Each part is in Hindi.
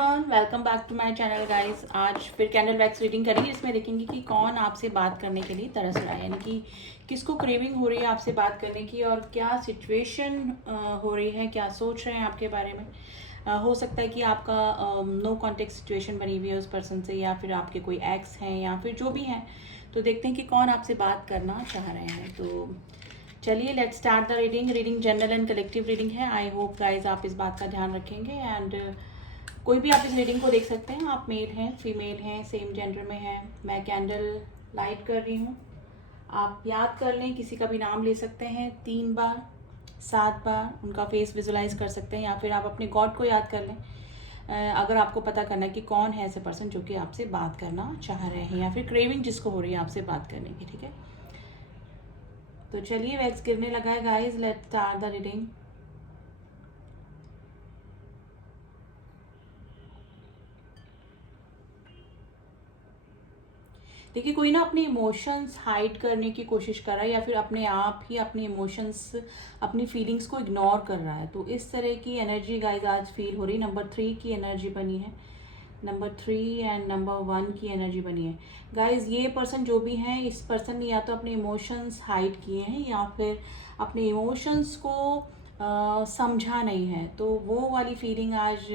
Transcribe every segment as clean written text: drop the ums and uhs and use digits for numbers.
Everyone, welcome back to my channel guys. आज फिर कैंडल वैक्स रीडिंग करेंगे। इसमें देखेंगे कि कौन आपसे बात करने के लिए तरस रहा है, यानी कि किसको क्रेविंग हो रही है आपसे बात करने की, और क्या सिचुएशन हो रही है, क्या सोच रहे हैं आपके बारे में। हो सकता है कि आपका नो कॉन्टेक्ट सिचुएशन बनी हुई है उस पर्सन से, या फिर आपके कोई एक्स हैं, या फिर जो भी हैं। तो देखते हैं कि कौन आपसे बात करना चाह रहे हैं। तो चलिए let's start the reading. Reading general and collective reading है। आई होप गाइज आप इस बात का ध्यान रखेंगे। एंड कोई भी आप इस रीडिंग को देख सकते हैं। आप मेल हैं, फीमेल हैं, सेम जेंडर में हैं। मैं कैंडल लाइट कर रही हूँ। आप याद कर लें, किसी का भी नाम ले सकते हैं 3 बार 7 बार, उनका फेस विजुलाइज कर सकते हैं, या फिर आप अपने गॉड को याद कर लें अगर आपको पता करना है कि कौन है ऐसे पर्सन जो कि आपसे बात करना चाह रहे हैं, या फिर क्रेविंग जिसको हो रही है आपसे बात करने की। ठीक है, तो चलिए वैक्स गिरने लगा है guys. Let's start the reading. देखिए, कोई ना अपने इमोशंस हाइड करने की कोशिश कर रहा है, या फिर अपने आप ही अपने इमोशंस, अपनी फीलिंग्स को इग्नोर कर रहा है। तो इस तरह की एनर्जी गाइज आज फील हो रही। नंबर 3 की एनर्जी बनी है। नंबर 3 एंड नंबर 1 की एनर्जी बनी है गाइज। ये पर्सन जो भी है, इस पर्सन ने या तो अपने इमोशंस हाइड किए हैं, या फिर अपने इमोशंस को समझा नहीं है। तो वो वाली फीलिंग आज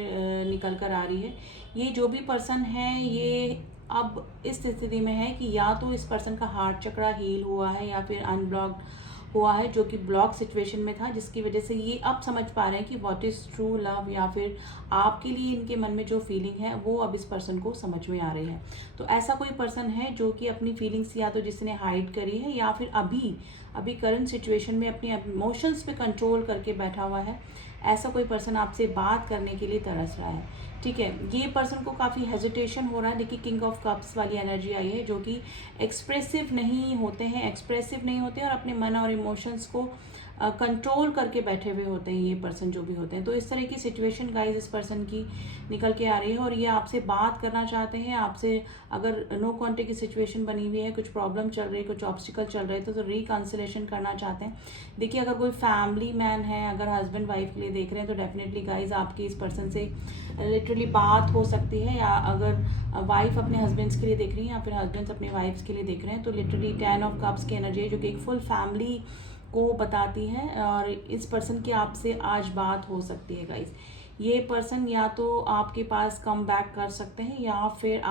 निकल कर आ रही है। ये जो भी पर्सन है, ये अब इस स्थिति में है कि या तो इस पर्सन का हार्ट चक्रा हील हुआ है, या फिर अनब्लॉक्ड हुआ है, जो कि ब्लॉक सिचुएशन में था, जिसकी वजह से ये अब समझ पा रहे हैं कि व्हाट इज़ ट्रू लव, या फिर आपके लिए इनके मन में जो फीलिंग है वो अब इस पर्सन को समझ में आ रही है। तो ऐसा कोई पर्सन है जो कि अपनी फीलिंग्स या तो जिसने हाइड करी है, या फिर अभी अभी करंट सिचुएशन में अपने इमोशंस पे कंट्रोल करके बैठा हुआ है। ऐसा कोई पर्सन आपसे बात करने के लिए तरस रहा है। ठीक है, ये पर्सन को काफ़ी हेजिटेशन हो रहा है। देखिए, किंग ऑफ कप्स वाली एनर्जी आई है, जो कि एक्सप्रेसिव नहीं होते हैं, और अपने मन और इमोशंस को कंट्रोल करके बैठे हुए होते हैं ये पर्सन जो भी होते हैं। तो इस तरह की सिचुएशन गाइज इस पर्सन की निकल के आ रही है, और ये आपसे बात करना चाहते हैं। आपसे अगर नो कॉन्टेक्ट की सिचुएशन बनी हुई है, कुछ प्रॉब्लम चल रही है, कुछ ऑब्स्टिकल चल रहे तो रिकंसिलेशन करना चाहते हैं। देखिए, अगर कोई फैमिली मैन है, अगर हस्बैंड वाइफ के लिए देख रहे हैं, तो डेफिनेटली गाइज आपकी इस पर्सन से लिटरली बात हो सकती है। या अगर वाइफ अपने हस्बैंड्स के लिए देख रही है, या फिर हस्बैंड्स अपने वाइफ्स के लिए देख रहे हैं, तो लिटरली 10 ऑफ कप्स की एनर्जी है, जो कि एक फुल फैमिली को बताती है। और इस पर्सन की आपसे आज बात हो सकती है गाइज। ये पर्सन या तो आपके पास कम बैक कर सकते हैं, या फिर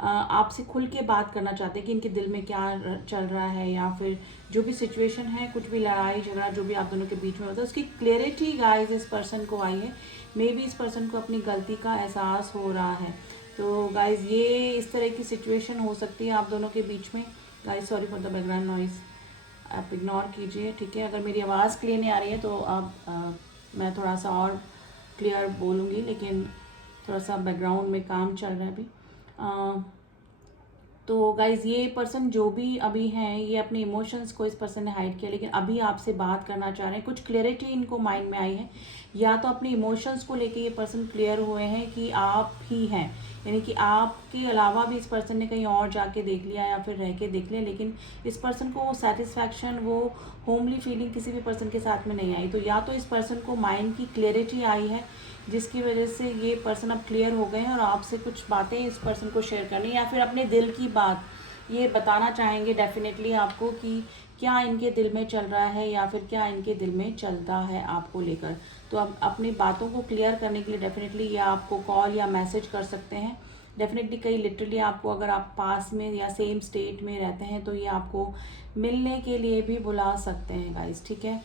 आपसे खुल के बात करना चाहते हैं कि इनके दिल में क्या चल रहा है, या फिर जो भी सिचुएशन है, कुछ भी लड़ाई झगड़ा जो भी आप दोनों के बीच में होता है, उसकी क्लैरिटी गाइज इस पर्सन को आई है। मे बी इस पर्सन को अपनी गलती का एहसास हो रहा है। तो गाइज ये इस तरह की सिचुएशन हो सकती है आप दोनों के बीच में। Guys sorry for the background noise, आप इग्नोर कीजिए। ठीक है, अगर मेरी आवाज़ क्लियर नहीं आ रही है तो आप मैं थोड़ा सा और क्लियर बोलूँगी, लेकिन थोड़ा सा बैकग्राउंड में काम चल रहा है अभी। तो गाइज ये पर्सन जो भी अभी हैं, ये अपने इमोशंस को इस पर्सन ने हाइड किया, लेकिन अभी आपसे बात करना चाह रहे हैं। कुछ क्लियरिटी इनको माइंड में आई है, या तो अपने इमोशंस को लेके ये पर्सन क्लियर हुए हैं कि आप ही हैं, यानी कि आपके अलावा भी इस पर्सन ने कहीं और जाके देख लिया, या फिर रह के देख लिया, लेकिन इस पर्सन को वो सेटिस्फैक्शन, वो होमली फीलिंग किसी भी पर्सन के साथ में नहीं आई। तो या तो इस पर्सन को माइंड की क्लियरिटी आई है, जिसकी वजह से ये पर्सन अब क्लियर हो गए हैं, और आपसे कुछ बातें इस पर्सन को शेयर करनी, या फिर अपने दिल की बात ये बताना चाहेंगे डेफिनेटली आपको कि क्या इनके दिल में चल रहा है, या फिर क्या इनके दिल में चलता है आपको लेकर। तो अब अपनी बातों को क्लियर करने के लिए डेफिनेटली ये आपको कॉल या मैसेज कर सकते हैं। डेफिनेटली कई लिटरली आपको, अगर आप पास में या सेम स्टेट में रहते हैं, तो ये आपको मिलने के लिए भी बुला सकते हैं गाइज। ठीक है,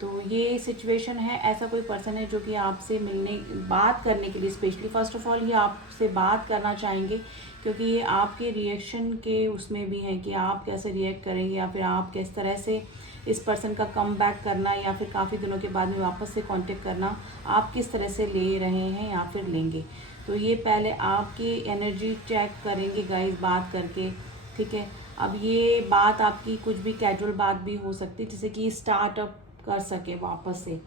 तो ये सिचुएशन है। ऐसा कोई पर्सन है जो कि आपसे मिलने, बात करने के लिए स्पेशली, फर्स्ट ऑफ ऑल ये आपसे बात करना चाहेंगे, क्योंकि ये आपके रिएक्शन के उसमें भी है कि आप कैसे रिएक्ट करेंगे, या फिर आप किस तरह से इस पर्सन का कम बैक करना, या फिर काफ़ी दिनों के बाद में वापस से कांटेक्ट करना आप किस तरह से ले रहे हैं या फिर लेंगे। तो ये पहले आपकी एनर्जी चेक करेंगे गाइस बात करके। ठीक है, अब ये बात आपकी कुछ भी कैजुअल बात भी हो सकती है, जैसे कि स्टार्टअप कर सके वापस से।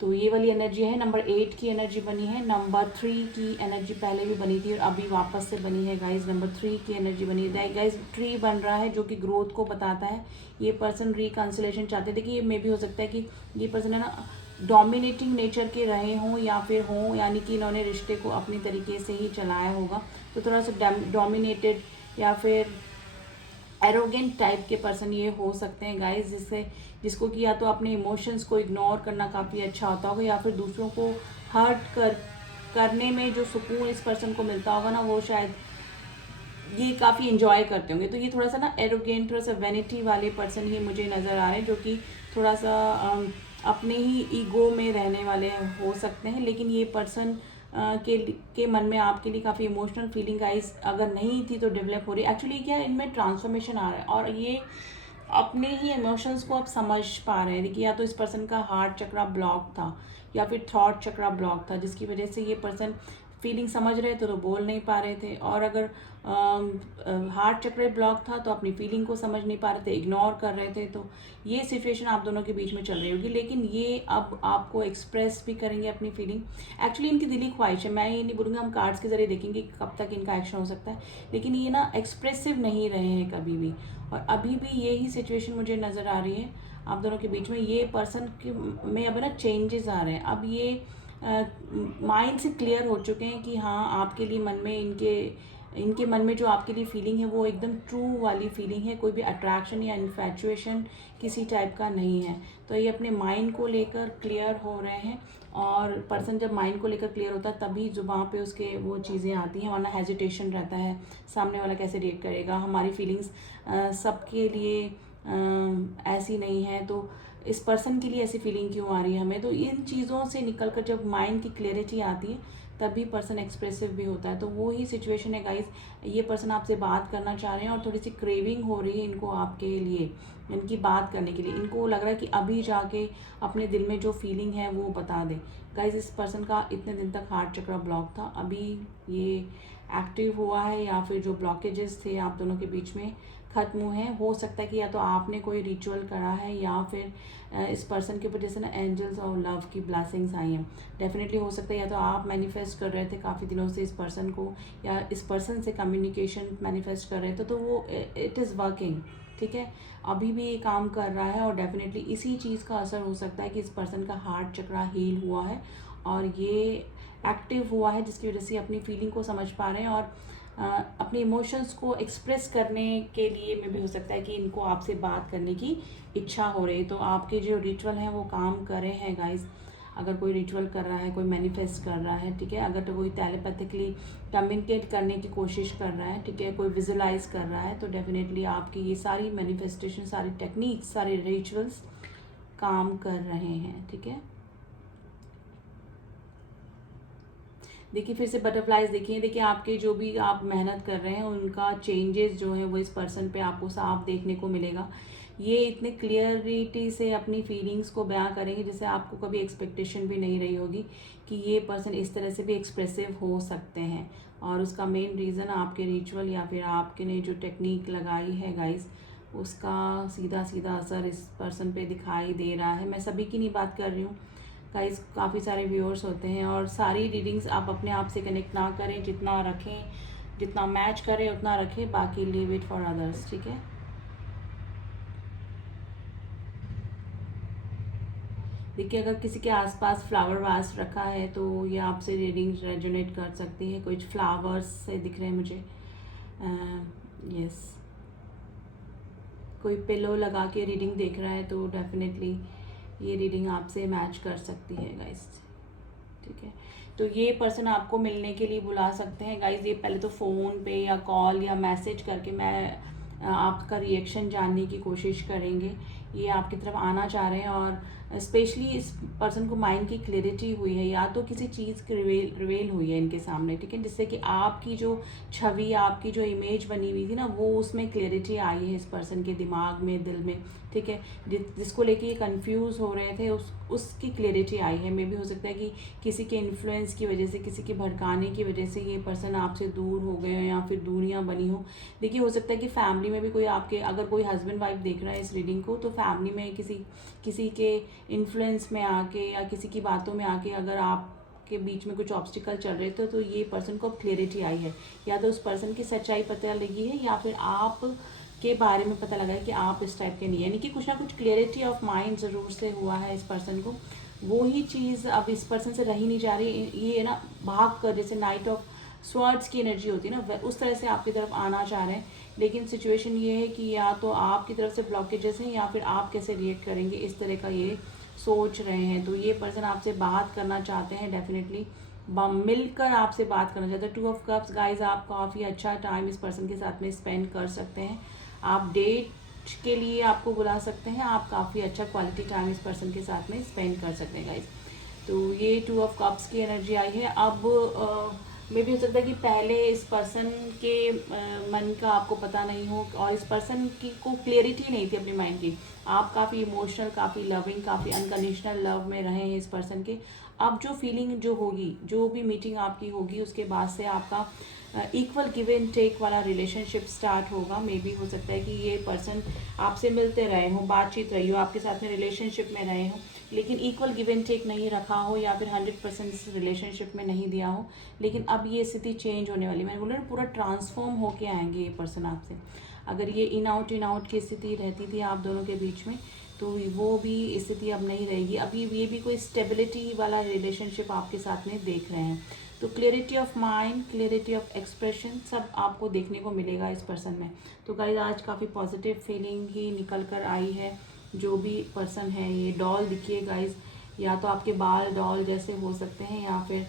तो ये वाली एनर्जी है। नंबर 8 की एनर्जी बनी है। नंबर 3 की एनर्जी पहले भी बनी थी और अभी वापस से बनी है गाइज। नंबर 3 की एनर्जी बनी है गाइज। ट्री बन रहा है जो कि ग्रोथ को बताता है। ये पर्सन रिकंसिलेशन चाहते हैं। देखिए, ये मे भी हो सकता है कि ये पर्सन है ना, डोमिनेटिंग नेचर के रहे हों या फिर हों, यानी कि इन्होंने रिश्ते को अपनी तरीके से ही चलाया होगा, तो थोड़ा सा डोमिनेटेड या फिर एरोगेंट टाइप के पर्सन ये हो सकते हैं गाइस, जिसको कि या तो अपने इमोशंस को इग्नोर करना काफ़ी अच्छा होता होगा, या फिर दूसरों को हर्ट करने में जो सुकून इस पर्सन को मिलता होगा ना, वो शायद ये काफ़ी इंजॉय करते होंगे। तो ये थोड़ा सा ना एरोगेंट, थोड़ा सा वैनिटी वाले पर्सन ही मुझे नज़र आ रहे हैं, जो कि थोड़ा सा अपने ही ईगो में रहने वाले हो सकते हैं। लेकिन ये पर्सन के मन में आपके लिए काफ़ी इमोशनल फीलिंग गाइस अगर नहीं थी तो डेवलप हो रही है। एक्चुअली क्या इनमें ट्रांसफॉर्मेशन आ रहा है, और ये अपने ही इमोशंस को आप समझ पा रहे हैं। देखिए, या तो इस पर्सन का हार्ट चक्रा ब्लॉक था या फिर थॉट चक्रा ब्लॉक था, जिसकी वजह से ये पर्सन फीलिंग समझ रहे थे तो बोल नहीं पा रहे थे, और अगर हार्ट चक्र ब्लॉक था तो अपनी फीलिंग को समझ नहीं पा रहे थे, इग्नोर कर रहे थे। तो ये सिचुएशन आप दोनों के बीच में चल रही होगी, लेकिन ये अब आपको एक्सप्रेस भी करेंगे अपनी फीलिंग। एक्चुअली इनकी दिली ख्वाहिश है, मैं ये नहीं बोलूँगा, हम कार्ड्स के जरिए देखेंगे कब तक इनका एक्शन हो सकता है, लेकिन ये ना एक्सप्रेसिव नहीं रहे हैं कभी भी, और अभी भी यही सिचुएशन मुझे नज़र आ रही है आप दोनों के बीच में। ये पर्सन में अब ना चेंजेस आ रहे हैं, अब ये माइंड से क्लियर हो चुके हैं कि हाँ, आपके लिए मन में इनके मन में जो आपके लिए फीलिंग है वो एकदम ट्रू वाली फीलिंग है, कोई भी अट्रैक्शन या इन्फैचुएशन किसी टाइप का नहीं है। तो ये अपने माइंड को लेकर क्लियर हो रहे हैं, और पर्सन जब माइंड को लेकर क्लियर होता है तभी जुबान पे उसके वो चीज़ें आती हैं, वरना हेजिटेशन रहता है, सामने वाला कैसे रिएक्ट करेगा, हमारी फीलिंग्स सबके लिए ऐसी नहीं है, तो इस पर्सन के लिए ऐसी फीलिंग क्यों आ रही है हमें। तो इन चीज़ों से निकल कर जब माइंड की क्लियरिटी आती है तभी पर्सन एक्सप्रेसिव भी होता है। तो वो ही सिचुएशन है गाइस, ये पर्सन आपसे बात करना चाह रहे हैं और थोड़ी सी क्रेविंग हो रही है इनको आपके लिए, इनकी बात करने के लिए। इनको लग रहा है कि अभी जाके अपने दिल में जो फीलिंग है वो बता दे। गाइस, इस पर्सन का इतने दिन तक हार्ट चक्र ब्लॉक था, अभी ये एक्टिव हुआ है, या फिर जो ब्लॉकेजेस थे आप दोनों के बीच में खत्म हुए हैं। हो सकता है कि या तो आपने कोई रिचुअल करा है, या फिर इस पर्सन के ऊपर जैसे ना एंजल्स और लव की ब्लेसिंग्स आई हैं। डेफिनेटली हो सकता है या तो आप मैनिफेस्ट कर रहे थे काफ़ी दिनों से इस पर्सन को, या इस पर्सन से कम्युनिकेशन मैनिफेस्ट कर रहे थे, तो वो इट इज़ वर्किंग, ठीक है, अभी भी ये काम कर रहा है। और डेफिनेटली इसी चीज़ का असर हो सकता है कि इस पर्सन का हार्ट चक्रा हील हुआ है और ये एक्टिव हुआ है, जिसकी वजह से अपनी फीलिंग को समझ पा रहे हैं, और अपने इमोशंस को एक्सप्रेस करने के लिए में भी हो सकता है कि इनको आपसे बात करने की इच्छा हो रही है। तो आपके जो रिचुअल हैं वो काम कर रहे हैं गाइस। अगर कोई रिचुअल कर रहा है, कोई मैनिफेस्ट कर रहा है, ठीक है, अगर तो कोई टेलीपैथिकली कम्युनिकेट करने की कोशिश कर रहा है, ठीक है, कोई विजुलाइज कर रहा है, तो डेफिनेटली आपकी ये सारी मैनिफेस्टेशन, सारी टेक्निक्स, सारे रिचुअल्स काम कर रहे हैं, ठीक है। देखिए, फिर से बटरफ्लाइज देखिए आपके जो भी आप मेहनत कर रहे हैं उनका चेंजेस जो है वो इस पर्सन पे आपको साफ देखने को मिलेगा। ये इतने क्लियरिटी से अपनी फीलिंग्स को बयां करेंगे जैसे आपको कभी एक्सपेक्टेशन भी नहीं रही होगी कि ये पर्सन इस तरह से भी एक्सप्रेसिव हो सकते हैं। और उसका मेन रीज़न आपके रिचुअल या फिर आपके ने जो टेक्निक लगाई है गाइस, उसका सीधा सीधा असर इस पर्सन पे दिखाई दे रहा है। मैं सभी की नहीं बात कर रही हूँ गाइस, काफ़ी सारे व्यूअर्स होते हैं, और सारी रीडिंग्स आप अपने आप से कनेक्ट ना करें, जितना रखें, जितना मैच करें उतना रखें, बाकी लीव इट फॉर अदर्स, ठीक है। देखिए, अगर किसी के आसपास फ्लावर वास रखा है तो ये आपसे रीडिंग रेजोनेट कर सकती है। कुछ फ्लावर्स से दिख रहे हैं मुझे, यस। कोई पिलो लगा के रीडिंग देख रहा है तो डेफिनेटली ये रीडिंग आपसे मैच कर सकती है गाइस, ठीक है। तो ये पर्सन आपको मिलने के लिए बुला सकते हैं गाइस। ये पहले तो फ़ोन पे या कॉल या मैसेज करके मैं आपका रिएक्शन जानने की कोशिश करेंगे। ये आपकी तरफ आना चाह रहे हैं, और स्पेशली इस पर्सन को माइंड की क्लैरिटी हुई है, या तो किसी चीज़ की रिवेल हुई है इनके सामने, ठीक है, जिससे कि आपकी जो छवि, आपकी जो इमेज बनी हुई थी ना, वो उसमें क्लैरिटी आई है इस पर्सन के दिमाग में, दिल में, ठीक है। जिसको लेके ये कंफ्यूज हो रहे थे उसकी क्लैरिटी आई है। मे भी हो सकता है कि किसी के इन्फ्लुएंस की वजह से, किसी के भड़काने की वजह से ये पर्सन आपसे दूर हो गए हो, या फिर दूरियां बनी हो। देखिए, हो सकता है कि फैमिली में भी कोई आपके, अगर कोई हस्बैंड वाइफ देख रहा है इस रीडिंग को, तो फैमिली में किसी के इन्फ्लुएंस में आके या किसी की बातों में आके अगर आप के बीच में कुछ ऑब्स्टिकल चल रहे थे, तो ये पर्सन को अब क्लियरिटी आई है, या तो उस पर्सन की सच्चाई पता लगी है, या फिर आप के बारे में पता लगा है कि आप इस टाइप के नहीं है, यानी कि कुछ ना कुछ क्लियरिटी ऑफ माइंड ज़रूर से हुआ है इस पर्सन को। वो ही चीज़ अब इस पर्सन से रही नहीं जा रही, ये ना भाग कर, जैसे नाइट ऑफ स्वर्ड्स की एनर्जी होती है ना, उस तरह से आपकी तरफ आना चाह रहे हैं। लेकिन सिचुएशन ये है कि या तो आपकी तरफ से ब्लॉकेजेस हैं या फिर आप कैसे रिएक्ट करेंगे, इस तरह का ये सोच रहे हैं। तो ये पर्सन आपसे बात करना चाहते हैं, डेफिनेटली मिलकर आपसे बात करना चाहते हैं। 2 ऑफ कप्स गाइज, आप काफ़ी अच्छा टाइम इस पर्सन के साथ में स्पेंड कर सकते हैं। आप डेट के लिए आपको बुला सकते हैं, आप काफ़ी अच्छा क्वालिटी टाइम इस पर्सन के साथ में स्पेंड कर सकते हैं गाइज। तो ये 2 ऑफ कप्स की एनर्जी आई है। अब मे भी हो सकता है कि पहले इस पर्सन के मन का आपको पता नहीं हो और इस पर्सन की को क्लियरिटी नहीं थी अपने माइंड की। आप काफ़ी इमोशनल, काफ़ी लविंग, काफ़ी अनकंडीशनल लव में रहे हैं इस पर्सन के। अब जो फीलिंग जो होगी, जो भी मीटिंग आपकी होगी, उसके बाद से आपका इक्वल गिव एंड टेक वाला रिलेशनशिप स्टार्ट होगा। मे बी हो सकता है कि ये पर्सन आपसे मिलते रहे हों, बातचीत रही हो, आपके साथ में रिलेशनशिप में रहे हों, लेकिन इक्वल गिव एंड टेक नहीं रखा हो या फिर 100% रिलेशनशिप में नहीं दिया हो। लेकिन अब ये स्थिति चेंज होने वाली, मैंने बोला ना, पूरा ट्रांसफॉर्म होके आएंगे ये पर्सन आपसे। अगर ये इन आउट की स्थिति रहती थी आप दोनों के बीच में, तो वो भी स्थिति अब नहीं रहेगी। अब ये भी कोई स्टेबिलिटी वाला रिलेशनशिप आपके साथ में देख रहे हैं। तो clarity of mind, clarity of expression, सब आपको देखने को मिलेगा इस पर्सन में। तो गाइज आज काफ़ी पॉजिटिव फीलिंग ही निकल कर आई है। जो भी पर्सन है, ये डॉल दिखिए गाइज, या तो आपके बाल डॉल जैसे हो सकते हैं या फिर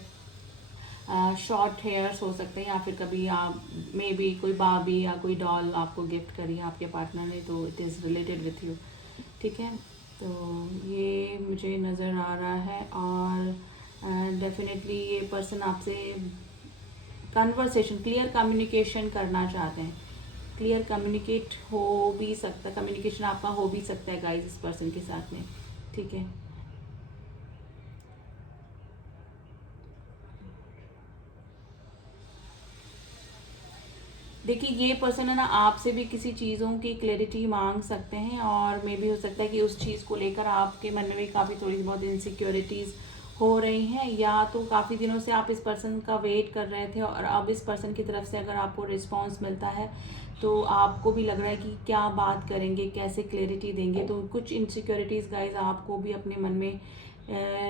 शॉर्ट हेयर्स हो सकते हैं, या फिर कभी आप मे बी कोई बाबी या कोई डॉल आपको गिफ्ट करी आपके पार्टनर ने, तो it is related with you. ठीक है, तो ये मुझे नज़र आ रहा है। और डेफिनेटली ये पर्सन आपसे कन्वर्सेशन, क्लियर कम्युनिकेशन करना चाहते हैं। क्लियर कम्युनिकेट हो भी सकता, कम्युनिकेशन आपका हो भी सकता है गाइस इस पर्सन के साथ में। ठीक है, देखिए ये पर्सन है ना, आपसे भी किसी चीज़ों की क्लैरिटी मांग सकते हैं, और मे भी हो सकता है कि उस चीज़ को लेकर आपके मन में भी काफ़ी थोड़ी बहुत इनसिक्योरिटीज़ हो रही हैं, या तो काफ़ी दिनों से आप इस पर्सन का वेट कर रहे थे और अब इस पर्सन की तरफ से अगर आपको रिस्पांस मिलता है तो आपको भी लग रहा है कि क्या बात करेंगे, कैसे क्लैरिटी देंगे। तो कुछ इनसिक्योरिटीज़ गाइज आपको भी अपने मन में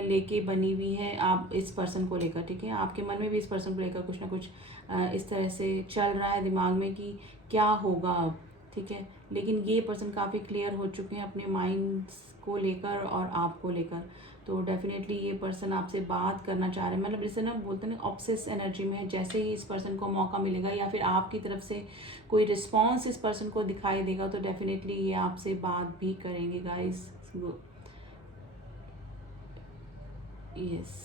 लेके बनी हुई है आप इस पर्सन को लेकर। ठीक है, आपके मन में भी इस पर्सन को लेकर कुछ ना कुछ इस तरह से चल रहा है दिमाग में कि क्या होगा अब। ठीक है, लेकिन ये पर्सन काफ़ी क्लियर हो चुके हैं अपने माइंड को लेकर और आपको लेकर। तो डेफिनेटली ये पर्सन आपसे बात करना चाह रहे हैं, मतलब जैसे ना बोलते हैं ना, ऑब्सेस एनर्जी में है। जैसे ही इस पर्सन को मौका मिलेगा या फिर आपकी तरफ से कोई रिस्पॉन्स इस पर्सन को दिखाई देगा, तो डेफिनेटली ये आपसे बात भी करेंगे गाइस। यस,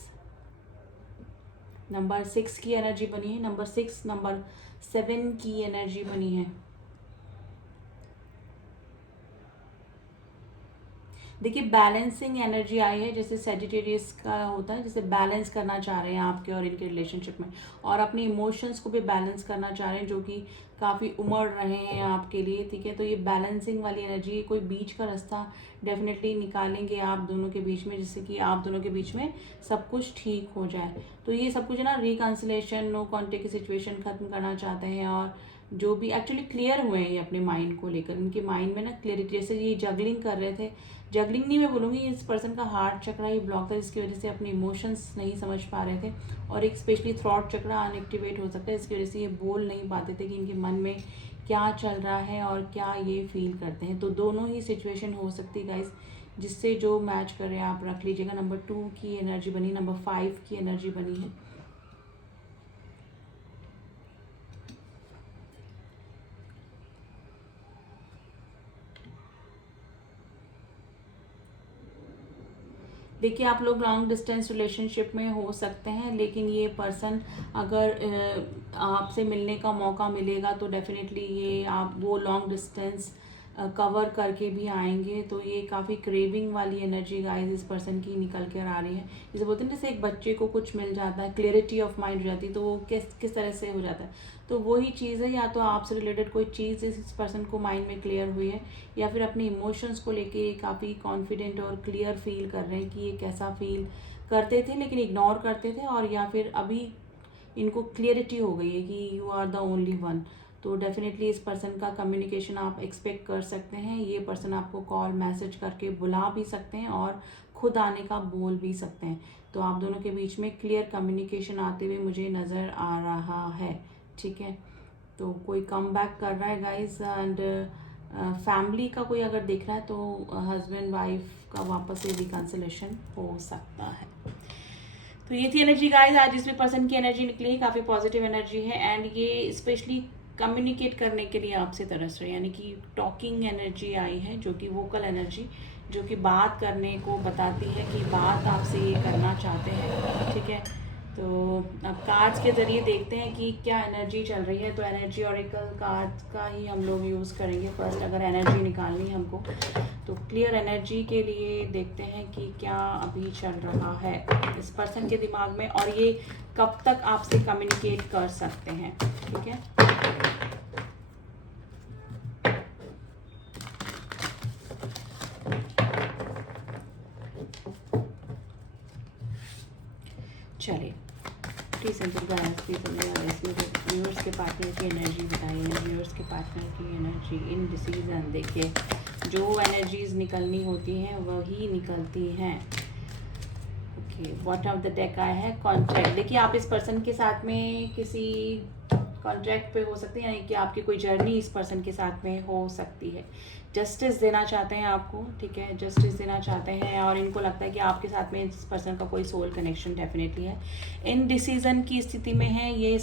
नंबर 6 की एनर्जी बनी है, नंबर 6, नंबर 7 की एनर्जी बनी है। देखिए बैलेंसिंग एनर्जी आई है, जैसे सेजिटेरियस का होता है, जैसे बैलेंस करना चाह रहे हैं आपके और इनके रिलेशनशिप में, और अपने इमोशंस को भी बैलेंस करना चाह रहे हैं, जो कि काफ़ी उमड़ रहे हैं आपके लिए। ठीक है, तो ये बैलेंसिंग वाली एनर्जी, कोई बीच का रास्ता डेफिनेटली निकालेंगे आप दोनों के बीच में, जिससे कि आप दोनों के बीच में सब कुछ ठीक हो जाए। तो ये सब कुछ है ना, रिकन्सिलेशन, नो कॉन्टेक्ट की सिचुएशन खत्म करना चाहते हैं, और जो भी एक्चुअली क्लियर हुए हैं ये अपने माइंड को लेकर, इनके माइंड में ना क्लियरिटी, जैसे ये जगलिंग कर रहे थे, जगलिंग नहीं मैं बोलूँगी, इस पर्सन का हार्ट चक्रा ही ब्लॉक था, जिसकी वजह से अपने इमोशंस नहीं समझ पा रहे थे, और एक स्पेशली थ्रॉट चक्रा अनएक्टिवेट हो सकता है, इसकी वजह से ये बोल नहीं पाते थे कि इनके मन में क्या चल रहा है और क्या ये फील करते हैं। तो दोनों ही सिचुएशन हो सकती है गाइस, जिससे जो मैच कर रहे हैं आप रख लीजिएगा। नंबर 2 की एनर्जी बनी, नंबर 5 की एनर्जी बनी है। देखिए आप लोग लॉन्ग डिस्टेंस रिलेशनशिप में हो सकते हैं, लेकिन ये पर्सन अगर आपसे मिलने का मौका मिलेगा तो डेफिनेटली ये आप वो लॉन्ग डिस्टेंस कवर करके भी आएंगे। तो ये काफ़ी क्रेविंग वाली एनर्जी गाइस इस पर्सन की निकल कर आ रही है। जैसे बोलते हैं जैसे एक बच्चे को कुछ मिल जाता है, क्लियरिटी ऑफ माइंड हो जाती है, तो वो किस तरह से हो जाता है। तो वही चीज़ है, या तो आपसे रिलेटेड कोई चीज़ इस पर्सन को माइंड में क्लियर हुई है, या फिर अपने इमोशंस को लेके काफ़ी कॉन्फिडेंट और क्लियर फील कर रहे हैं कि ये कैसा फील करते थे लेकिन इग्नोर करते थे, और या फिर अभी इनको क्लियरिटी हो गई है कि you are the only one. तो डेफिनेटली इस पर्सन का कम्युनिकेशन आप एक्सपेक्ट कर सकते हैं। ये पर्सन आपको कॉल मैसेज करके बुला भी सकते हैं और खुद आने का बोल भी सकते हैं। तो आप दोनों के बीच में क्लियर कम्युनिकेशन आते हुए मुझे नज़र आ रहा है, ठीक है। तो कोई कम बैक कर रहा है गाइज, एंड फैमिली का कोई अगर देख रहा है तो हस्बैंड वाइफ का वापस से रिकन्सिलेशन हो सकता है। तो ये थी एनर्जी गाइज आज जिसमें पर्सन की एनर्जी निकली, काफ़ी पॉजिटिव एनर्जी है, एंड ये स्पेशली कम्युनिकेट करने के लिए आपसे तरस रहे, यानी कि टॉकिंग एनर्जी आई है, जो कि वोकल एनर्जी, जो कि बात करने को बताती है कि बात आपसे ये करना चाहते हैं, ठीक है। तो अब कार्ड्स के ज़रिए देखते हैं कि क्या एनर्जी चल रही है। तो एनर्जी ऑरेकल कार्ड्स का ही हम लोग यूज़ करेंगे फर्स्ट, अगर एनर्जी निकालनी है हमको। तो क्लियर एनर्जी के लिए देखते हैं कि क्या अभी चल रहा है इस पर्सन के दिमाग में, और ये कब तक आपसे कम्युनिकेट कर सकते हैं, ठीक है। चलिए प्लीज सिंपल गाइस, प्लीज इसमें व्यूअर्स के पार्टनर की एनर्जी बताइए, व्यूअर्स के पार्टनर की एनर्जी इन डिसीजन। देखिए जो एनर्जीज निकलनी होती हैं वही निकलती हैं। Okay, what of the deck आया है कॉन्ट्रैक्ट। देखिए आप इस पर्सन के साथ में किसी कॉन्ट्रैक्ट पे हो सकते हैं, यानी कि आपकी कोई जर्नी इस पर्सन के साथ में हो सकती है। जस्टिस देना चाहते हैं आपको, ठीक है, जस्टिस देना चाहते हैं, और इनको लगता है कि आपके साथ में इस पर्सन का कोई सोल कनेक्शन डेफिनेटली है। इन डिसीजन की स्थिति में है ये,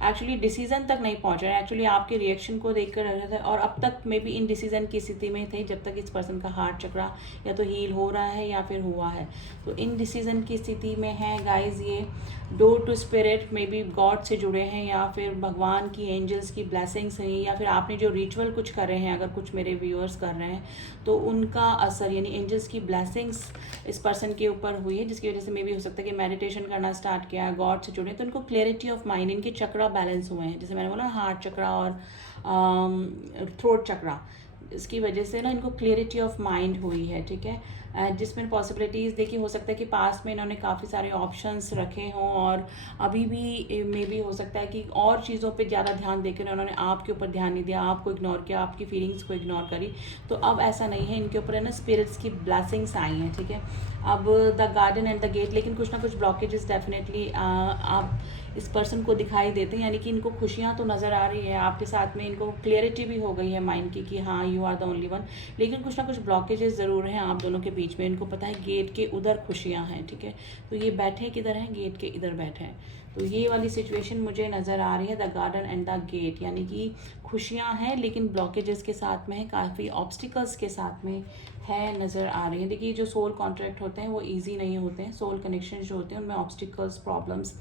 एक्चुअली डिसीजन तक नहीं पहुंच रहा है, एक्चुअली आपके रिएक्शन को देखकर लग रहा था, और अब तक मे बी इन डिसीजन की स्थिति में थे जब तक इस पर्सन का हार्ट चक्रा या तो हील हो रहा है या फिर हुआ है। तो इन डिसीजन की स्थिति में है गाइज, ये door to spirit may be God से जुड़े हैं, या फिर भगवान की एंजल्स की ब्लेसिंग्स हैं, या फिर आपने जो रिचुअल कुछ कर रहे हैं, अगर कुछ मेरे व्यूअर्स कर रहे हैं तो उनका असर, यानी एंजल्स की ब्लेसिंग्स इस पर्सन के ऊपर हुई है, जिसकी वजह से मे भी हो सकता है कि मेडिटेशन करना स्टार्ट किया, गॉड से जुड़े, तो इनको क्लैरिटी ऑफ माइंड, इनके चक्रा बैलेंस हुए हैं, जैसे मैंने बोला हार्ट चक्रा और थ्रोट चक्रा, इसकी वजह से ना इनको क्लियरिटी ऑफ माइंड हुई है, ठीक है। जिसमें पॉसिबिलिटीज़ देखिए, हो सकता है कि पास में इन्होंने काफ़ी सारे ऑप्शंस रखे हों, और अभी भी मे भी हो सकता है कि और चीज़ों पे ज़्यादा ध्यान देकर उन्होंने आपके ऊपर ध्यान नहीं दिया, आपको इग्नोर किया, आपकी फीलिंग्स को इग्नोर करी। तो अब ऐसा नहीं है, इनके ऊपर है ना स्पिरिट्स की ब्लेसिंग्स आई हैं, ठीक है। अब the garden and the gate, लेकिन कुछ ना कुछ ब्लॉकेजेस डेफिनेटली आप इस पर्सन को दिखाई देते हैं, यानी कि इनको खुशियाँ तो नज़र आ रही है आपके साथ में, इनको क्लियरिटी भी हो गई है माइंड की कि हाँ you are the only one, लेकिन कुछ ना कुछ ब्लॉकेजेस ज़रूर हैं आप दोनों के बीच में। इनको पता है गेट के उधर खुशियाँ हैं, ठीक है। तो ये बैठे किधर हैं, गेट के इधर बैठे हैं। तो ये वाली सिचुएशन मुझे नज़र आ रही है, the garden and the gate, यानी कि खुशियाँ हैं लेकिन ब्लॉकेजेस के साथ में है, काफ़ी ऑब्स्टिकल्स के साथ में है, नज़र आ रही है। देखिए जो सोल कॉन्ट्रैक्ट होते हैं वो इजी नहीं होते हैं, सोल कनेक्शन जो होते हैं उनमें ऑब्स्टिकल्स प्रॉब्लम्स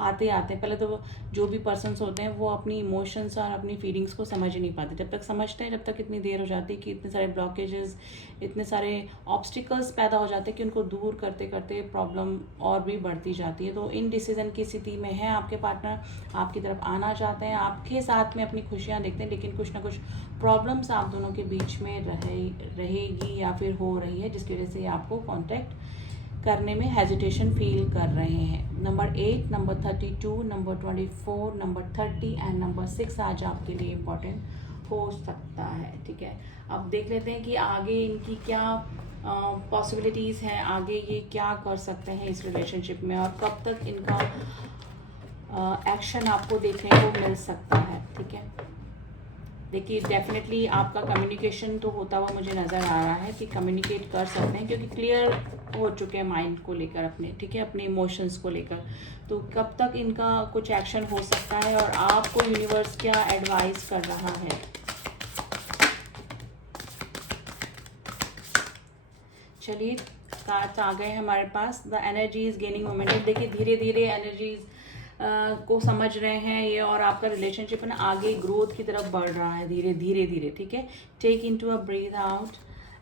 आते हैं। पहले तो जो भी पर्सन्स होते हैं वो अपनी इमोशंस और अपनी फीलिंग्स को समझ ही नहीं पाते, जब तक समझते हैं जब तक इतनी देर हो जाती है कि इतने सारे ब्लॉकेजेस, इतने सारे ऑब्स्टिकल्स पैदा हो जाते हैं कि उनको दूर करते करते प्रॉब्लम और भी बढ़ती जाती है। तो इन डिसीजन की स्थिति में है आपके पार्टनर, आपकी तरफ आना चाहते हैं, आपके साथ में अपनी खुशियाँ देखते हैं, लेकिन कुछ ना कुछ प्रॉब्लम्स आप दोनों के बीच में रहेगी या फिर हो रही है, जिसकी वजह से आपको कॉन्टैक्ट करने में हेजिटेशन फील कर रहे हैं। Number 8, number 32, number 24, number 30 and number 6 आज आपके लिए इम्पोर्टेंट हो सकता है, ठीक है। अब देख लेते हैं कि आगे इनकी क्या पॉसिबिलिटीज़ हैं, आगे ये क्या कर सकते हैं इस रिलेशनशिप में, और कब तक इनका एक्शन आपको देखने को मिल सकता है, ठीक है। देखिए डेफिनेटली आपका कम्युनिकेशन तो होता हुआ मुझे नज़र आ रहा है कि कम्युनिकेट कर सकते हैं, क्योंकि क्लियर हो चुके हैं माइंड को लेकर अपने, ठीक है, अपने इमोशंस को लेकर। तो कब तक इनका कुछ एक्शन हो सकता है, और आपको यूनिवर्स क्या एडवाइस कर रहा है। चलिए कार्ड्स आ गए हमारे पास, the energy is gaining momentum. देखिए धीरे धीरे एनर्जीज को समझ रहे हैं ये, और आपका रिलेशनशिप है ना आगे ग्रोथ की तरफ बढ़ रहा है धीरे धीरे, ठीक है। Take into a breath out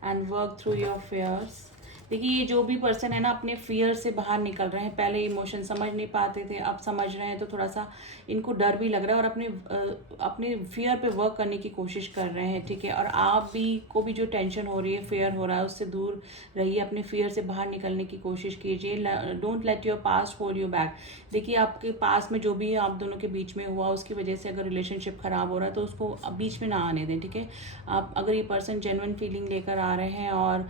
and work through your fears. देखिए ये जो भी पर्सन है ना अपने फियर से बाहर निकल रहे हैं, पहले इमोशन समझ नहीं पाते थे, अब समझ रहे हैं, तो थोड़ा सा इनको डर भी लग रहा है, और अपने फियर पे वर्क करने की कोशिश कर रहे हैं, ठीक है। और आप भी को भी जो टेंशन हो रही है, फियर हो रहा है, उससे दूर रहिए, अपने फियर से बाहर निकलने की कोशिश कीजिए। Don't let your past hold you back. देखिए आपके पास में जो भी आप दोनों के बीच में हुआ, उसकी वजह से अगर रिलेशनशिप खराब हो रहा है तो उसको बीच में ना आने दें, ठीक है। आप अगर ये पर्सन जेन्युइन फीलिंग लेकर आ रहे हैं और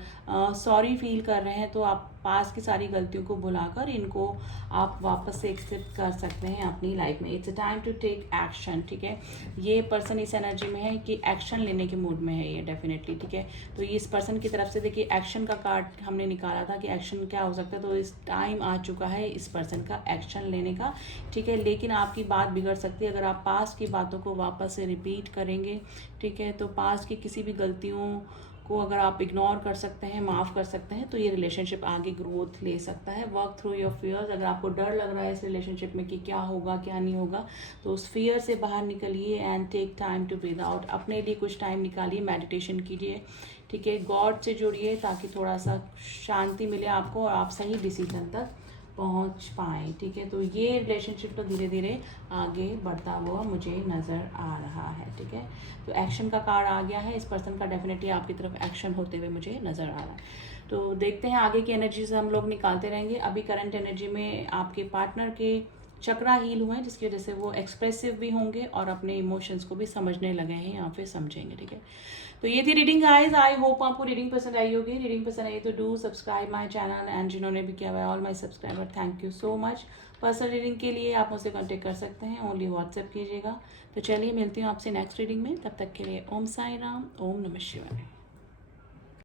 सॉरी फील कर रहे हैं तो आप पास की सारी गलतियों को भुलाकर इनको आप वापस से एक्सेप्ट कर सकते हैं अपनी लाइफ में। It's a time to take action, ठीक है। ये पर्सन इस एनर्जी में है कि एक्शन लेने के मूड में है ये डेफिनेटली, ठीक है। तो इस पर्सन की तरफ से देखिए एक्शन का कार्ड हमने निकाला था कि एक्शन क्या हो सकता है, तो इस टाइम आ चुका है इस पर्सन का एक्शन लेने का, ठीक है। लेकिन आपकी बात बिगड़ सकती है अगर आप पास की बातों को वापस से रिपीट करेंगे, ठीक है। तो पास की किसी भी गलतियों को अगर आप इग्नोर कर सकते हैं, माफ़ कर सकते हैं, तो ये रिलेशनशिप आगे ग्रोथ ले सकता है। वर्क थ्रू योर फियर्स, अगर आपको डर लग रहा है इस रिलेशनशिप में कि क्या होगा क्या नहीं होगा, तो उस फियर से बाहर निकलिए and take time to breathe out. अपने लिए कुछ टाइम निकालिए, मेडिटेशन कीजिए, ठीक है। गॉड से जुड़िए ताकि थोड़ा सा शांति मिले आपको और आप सही डिसीजन तक पहुंच पाएँ, ठीक है। तो ये रिलेशनशिप तो धीरे धीरे आगे बढ़ता हुआ मुझे नज़र आ रहा है, ठीक है। तो एक्शन का कार्ड आ गया है, इस पर्सन का डेफिनेटली आपकी तरफ एक्शन होते हुए मुझे नज़र आ रहा है। तो देखते हैं आगे की एनर्जी से हम लोग निकालते रहेंगे। अभी करंट एनर्जी में आपके पार्टनर के चक्रा हील हुए हैं, जिसकी वजह से वो एक्सप्रेसिव भी होंगे और अपने इमोशंस को भी समझने लगे हैं या फिर समझेंगे, ठीक है। तो ये थी रीडिंग गाइस, आई होप आपको रीडिंग पसंद आई होगी। रीडिंग पसंद आई तो do subscribe my channel and जिन्होंने भी किया हुआ है all my subscriber, thank you so much. Personal reading के लिए आप मुझसे कॉन्टेक्ट कर सकते हैं, ओनली व्हाट्सएप कीजिएगा। तो चलिए मिलती हूँ आपसे नेक्स्ट रीडिंग में, तब तक के लिए ओम साई राम, ओम नमः शिवाय।